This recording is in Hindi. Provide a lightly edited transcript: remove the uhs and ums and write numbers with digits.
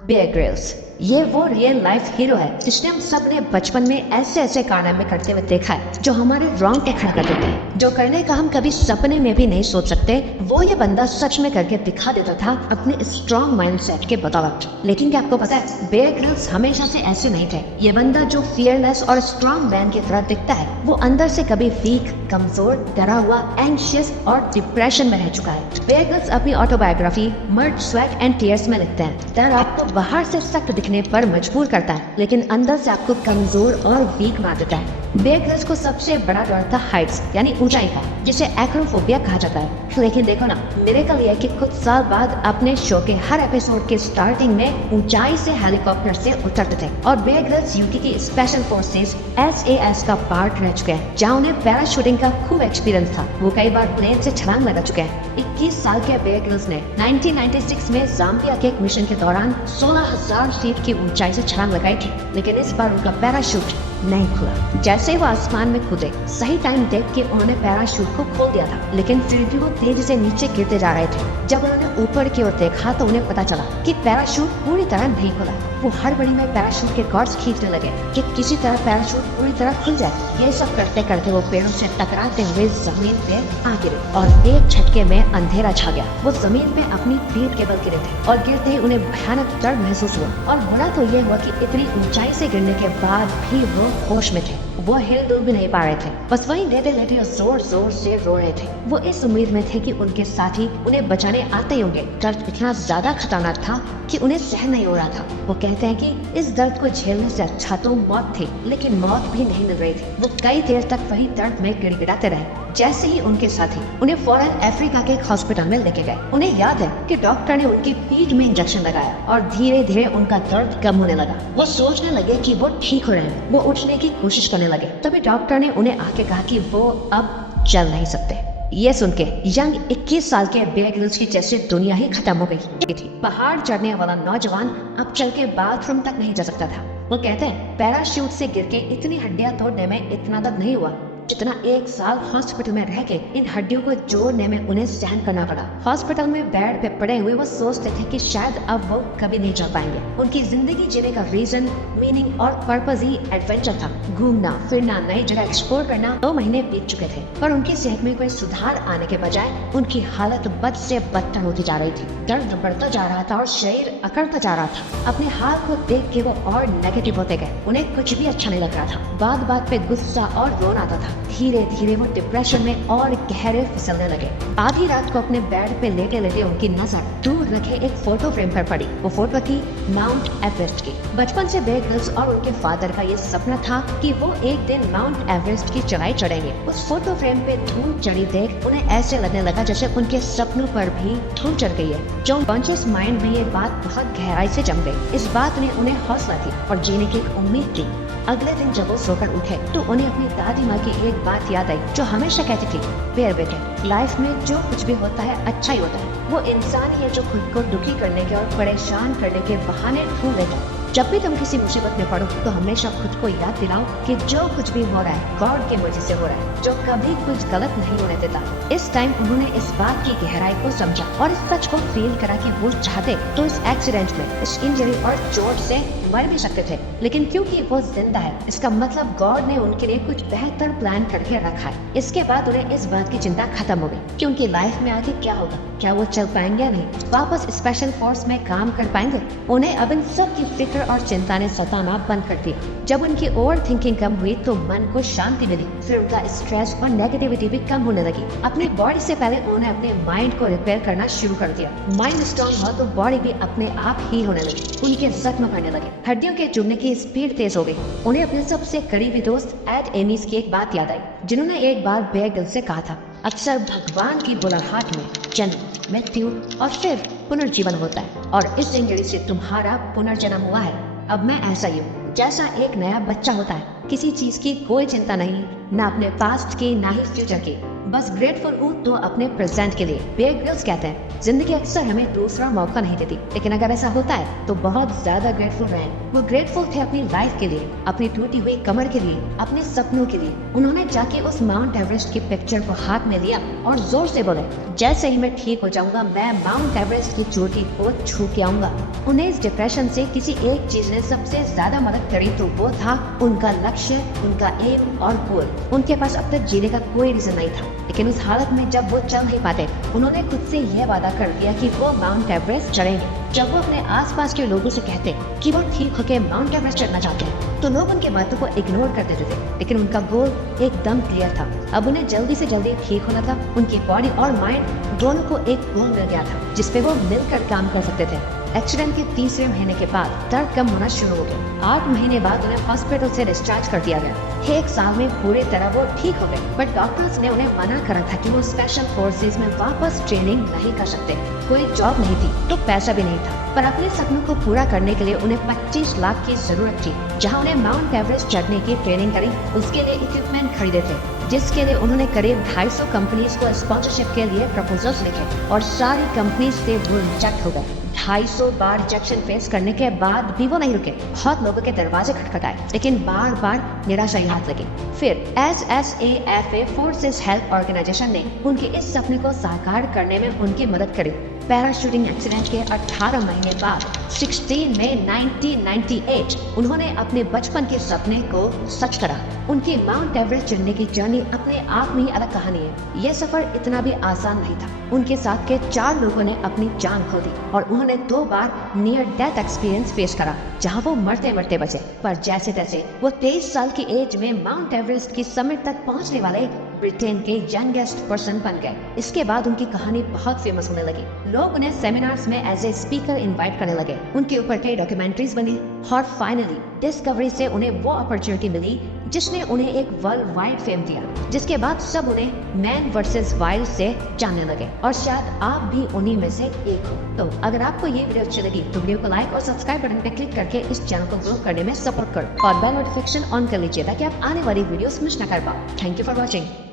बेयर ग्रिल्स, ये वो रियल लाइफ हीरो है जिसने हम सब ने बचपन में ऐसे ऐसे कारनामे करते हुए देखा है जो हमारे रोंगटे खड़े कर देते हैं, जो करने का हम कभी सपने में भी नहीं सोच सकते। वो ये बंदा सच में करके दिखा देता था अपने स्ट्रॉन्ग माइंडसेट के बदौलत। लेकिन क्या आपको पता है, बेयर ग्रिल्स हमेशा से ऐसे नहीं थे। ये बंदा जो फियरलेस और स्ट्रॉन्ग मैन की तरह दिखता है, वो अंदर से कभी वीक, कमजोर, डरा हुआ, एंग्शियस और डिप्रेशन में रह चुका है। बेयर ग्रिल्स अपनी autobiography mud, sweat and tears में लिखते हैं, डर आपको बाहर से सख्त दिखने पर मजबूर करता है, लेकिन अंदर से आपको कमजोर और वीक बना देता है। बेयर ग्रिल्स को सबसे बड़ा डर था हाइट्स यानी ऊंचाई का, जिसे एक्रोफोबिया कहा जाता है। लेकिन देखो ना, मिरेकल ये कि कुछ साल बाद अपने शो के हर एपिसोड के स्टार्टिंग में ऊंचाई से हेलीकॉप्टर से उतरते थे। और बेयर ग्रिल्स यूके की स्पेशल फोर्सेस SAS का पार्ट रह चुके हैं, जहाँ उन्हें पैराशूटिंग का खूब एक्सपीरियंस था। वो कई बार प्लेन से छलांग लगा चुके हैं। 21 साल के बेयर ग्रिल्स ने 1996 में जाम्बिया के एक मिशन के दौरान 16,000 फीट की ऊंचाई से छलांग लगाई थी, लेकिन इस बार उनका पैराशूट नहीं खुला। जैसे वो आसमान में कूदे, सही टाइम देख के उन्होंने पैराशूट को खोल दिया था, लेकिन फिर भी वो तेजी से नीचे गिरते जा रहे थे। जब उन्होंने ऊपर की ओर देखा तो उन्हें पता चला कि पैराशूट पूरी तरह नहीं खुला। वो हड़बड़ी में पैराशूट के कॉर्ड्स खींचने लगे कि किसी तरह पैराशूट पूरी तरह खुल जाए। ये सब करते करते वो पेड़ों से टकराते हुए जमीन पे आ गिरे और एक झटके में अंधेरा छा गया। वो जमीन पे अपनी पीठ के बल गिरे थे और गिरते ही उन्हें भयानक दर्द महसूस हुआ। और बुरा तो ये हुआ कि इतनी ऊंचाई से गिरने के बाद भी वो होश में थे। वो हिल डुल भी नहीं पा रहे थे, बस वहीं लेटे लेटे जोर जोर से रो रहे थे। वो इस उम्मीद में थे कि उनके साथी उन्हें बचाने आते ही होंगे। दर्द इतना ज्यादा खतरनाक था कि उन्हें सहन नहीं हो रहा था। वो कहते हैं कि इस दर्द को झेलने से अच्छा तो मौत थी, लेकिन मौत भी नहीं मिल रही थी। वो कई देर तक वही दर्द में गिड़गिड़ाते रहे। जैसे ही उनके साथी उन्हें फौरन अफ्रीका के एक हॉस्पिटल में लेके गए। उन्हें याद है कि डॉक्टर ने उनकी पीठ में इंजेक्शन लगाया और धीरे धीरे उनका दर्द कम होने लगा। वो सोचने लगे कि वो ठीक हो रहे हैं। वो उठने की कोशिश करने लगे। तभी डॉक्टर ने उन्हें आके कहा कि वो अब चल नहीं सकते। ये सुन के यंग 21 साल के बेयर ग्रिल्स की जैसे दुनिया ही खत्म हो गई थी। पहाड़ चढ़ने वाला नौजवान अब चल के बाथरूम तक नहीं जा सकता था। वो कहते हैं, पैराशूट से गिर के इतनी हड्डियां तोड़ने में इतना दर्द नहीं हुआ जितना 1 साल हॉस्पिटल में रह के इन हड्डियों को जोड़ने में उन्हें सहन करना पड़ा। हॉस्पिटल में बेड पे पड़े हुए वो सोचते थे कि शायद अब वो कभी नहीं चल पाएंगे। उनकी जिंदगी जीने का रीजन, मीनिंग और पर्पस ही एडवेंचर था। घूमना फिरना, नई जगह एक्सप्लोर करना। 2 महीने बीत चुके थे, पर उनकी सेहत में कोई सुधार आने के बजाय उनकी हालत बद से बदतर होती जा रही थी। दर्द बढ़ता जा रहा था और शरीर अकड़ता जा रहा था। अपने हाल को देख के वो और नेगेटिव होते गए। उन्हें कुछ भी अच्छा नहीं लग रहा था। बात बात पे गुस्सा और रोना आता था। धीरे धीरे वो डिप्रेशन में और गहरे फिसलने लगे। आधी रात को अपने बेड पे लेटे लेटे उनकी नजर दूर रखे एक फोटो फ्रेम पर पड़ी। वो फोटो थी माउंट एवरेस्ट की। बचपन से बेयर ग्रिल्स और उनके फादर का ये सपना था कि वो एक दिन माउंट एवरेस्ट की चढ़ाई चढ़ेंगे। उस फोटो फ्रेम पे धूल चढ़ी देख उन्हें ऐसे लगने लगा जैसे उनके सपनों पर भी धूल चढ़ गई है। जो कॉन्शियस माइंड में ये बात बहुत गहराई से जम गई। इस बात ने उन्हें हौसला दी और जीने की एक उम्मीद दी। अगले दिन जब वो सोकर उठे तो उन्हें अपनी दादी माँ की एक बात याद आई, जो हमेशा कहती थी, बेयर बेटे, लाइफ में जो कुछ भी होता है अच्छा ही होता है। वो इंसान ही है जो खुद को दुखी करने के और परेशान करने के बहाने ढूंढ लेता है। जब भी तुम किसी मुसीबत में पड़ो तो हमेशा खुद को याद दिलाओ कि जो कुछ भी हो रहा है गॉड की मर्जी से हो रहा है, जो कभी कुछ गलत नहीं होने देता। इस टाइम उन्होंने इस बात की गहराई को समझा और इस सच को फील करा कि वो चाहते तो इस एक्सीडेंट में, इस इंजरी और चोट से मर भी सकते थे, लेकिन क्योंकि वो जिंदा है, इसका मतलब गॉड ने उनके लिए कुछ बेहतर प्लान करके रखा है। इसके बाद उन्हें इस बात की चिंता खत्म हो गई, क्योंकि लाइफ में आगे क्या होगा, क्या वो चल पाएंगे या नहीं, वापस स्पेशल फोर्स में काम कर पाएंगे। उन्हें अब इन सब की फिक्र और चिंता ने सताना बंद कर दिया। जब उनकी ओवर थिंकिंग कम हुई तो मन को शांति मिली। फिर उनका स्ट्रेस और नेगेटिविटी भी कम होने लगी। अपनी बॉडी से पहले उन्होंने अपने माइंड को रिपेयर करना शुरू कर दिया। माइंड स्ट्रॉन्ग हुआ तो बॉडी भी अपने आप ही होने लगी। उनके जख्म भरने लगे, हड्डियों के चुभने की स्पीड तेज हो गई। उन्हें अपने सबसे करीबी दोस्त एड एमीज की एक बात याद आई, जिन्होंने एक बार बेयर ग्रिल्स से कहा था, अक्सर भगवान की बुलाहट में जन्म, मृत्यु और फिर पुनर्जीवन होता है, और इस इंजरी से तुम्हारा पुनर्जन्म हुआ है। अब मैं ऐसा ही हूँ, जैसा एक नया बच्चा होता है। किसी चीज की कोई चिंता नहीं, ना अपने पास्ट की ना ही फ्यूचर की। बस ग्रेटफुल हूँ तो अपने प्रेजेंट के लिए। बेयर ग्रिल्स कहते हैं, जिंदगी अक्सर हमें दूसरा मौका नहीं देती, लेकिन अगर ऐसा होता है तो बहुत ज्यादा ग्रेटफुल रहें। वो ग्रेटफुल थे अपनी लाइफ के लिए, अपनी टूटी हुई कमर के लिए, अपने सपनों के लिए। उन्होंने जाके उस माउंट एवरेस्ट की पिक्चर को हाथ में लिया और जोर से बोले, जैसे ही मैं ठीक हो जाऊंगा मैं माउंट एवरेस्ट की चोटी को छू के आऊंगा। उन्हें इस डिप्रेशन से किसी एक चीज ने सबसे ज्यादा मदद करी तो वो था उनका लक्ष्य, उनका एम और गोल। उनके पास अब तक जीने का कोई रीजन नहीं था, लेकिन उस हालत में जब वो चल नहीं पाते, उन्होंने खुद से यह वादा कर दिया कि वो माउंट एवरेस्ट चढ़ेंगे। जब वो अपने आसपास के लोगों से कहते कि वो ठीक होकर माउंट एवरेस्ट चढ़ना चाहते हैं, तो लोग उनके बातों को इग्नोर कर देते थे, लेकिन उनका गोल एकदम क्लियर था। अब उन्हें जल्दी से जल्दी ठीक होना था। उनकी बॉडी और माइंड दोनों को एक गोल मिल गया था जिसपे वो मिलकर काम कर सकते थे। एक्सीडेंट के तीसरे महीने के बाद दर्द कम होना शुरू हो गया। 8 महीने बाद उन्हें हॉस्पिटल से डिस्चार्ज कर दिया गया। 1 साल में पूरी तरह वो ठीक हो गए, बट डॉक्टर्स ने उन्हें मना करा था कि वो स्पेशल फोर्सेस में वापस ट्रेनिंग नहीं कर सकते। कोई जॉब नहीं थी तो पैसा भी नहीं था, पर अपने सपनों को पूरा करने के लिए उन्हें 25 लाख की जरूरत थी। जहां उन्हें माउंट एवरेस्ट चढ़ने की ट्रेनिंग करी, उसके लिए इक्विपमेंट खरीदे थे, जिसके लिए उन्होंने करीब 250 कंपनीज को स्पॉन्सरशिप के लिए प्रपोजल्स लिखे और सारी कंपनीज से वो रिजेक्ट हो गए। 250 बार रिजेक्शन फेस करने के बाद भी वो नहीं रुके। बहुत लोगों के दरवाजे खटखटाए, लेकिन बार बार निराशा ही हाथ लगी। फिर SSAFA फोर्सेस हेल्प ऑर्गेनाइजेशन ने उनके इस सपने को साकार करने में उनकी मदद करी। पैराशूटिंग एक्सीडेंट के 18 महीने बाद 16 मई 1998 उन्होंने अपने बचपन के सपने को सच करा। उनकी माउंट एवरेस्ट चढ़ने की जर्नी अपने आप में ही अलग कहानी है। यह सफर इतना भी आसान नहीं था। उनके साथ के 4 लोगों ने अपनी जान खो दी और उन्होंने 2 बार नियर डेथ एक्सपीरियंस फेस करा, जहां वो मरते मरते बचे। पर जैसे तैसे वो 23 साल की एज में माउंट एवरेस्ट की समिट तक पहुंचने वाले ब्रिटेन के यंगेस्ट पर्सन बन गए। इसके बाद उनकी कहानी बहुत फेमस होने लगी। लोग उन्हें सेमिनार्स में एज ए स्पीकर इनवाइट करने लगे। उनके ऊपर कई डॉक्यूमेंट्रीज बनी और फाइनली डिस्कवरी से उन्हें वो अपॉर्चुनिटी मिली जिसने उन्हें एक वर्ल्ड वाइड फेम दिया, जिसके बाद सब उन्हें मैन वर्सेस वाइल्ड से जानने लगे और शायद आप भी उन्हीं में से एक हो। तो अगर आपको ये वीडियो अच्छी लगी तो वीडियो को लाइक और सब्सक्राइब बटन पे क्लिक करके इस चैनल को ग्रो करने में सपोर्ट करो और बेल नोटिफिकेशन ऑन कर लीजिए ताकि आप आने वाली वीडियोस मिस न कर पाओ। Thank you for watching.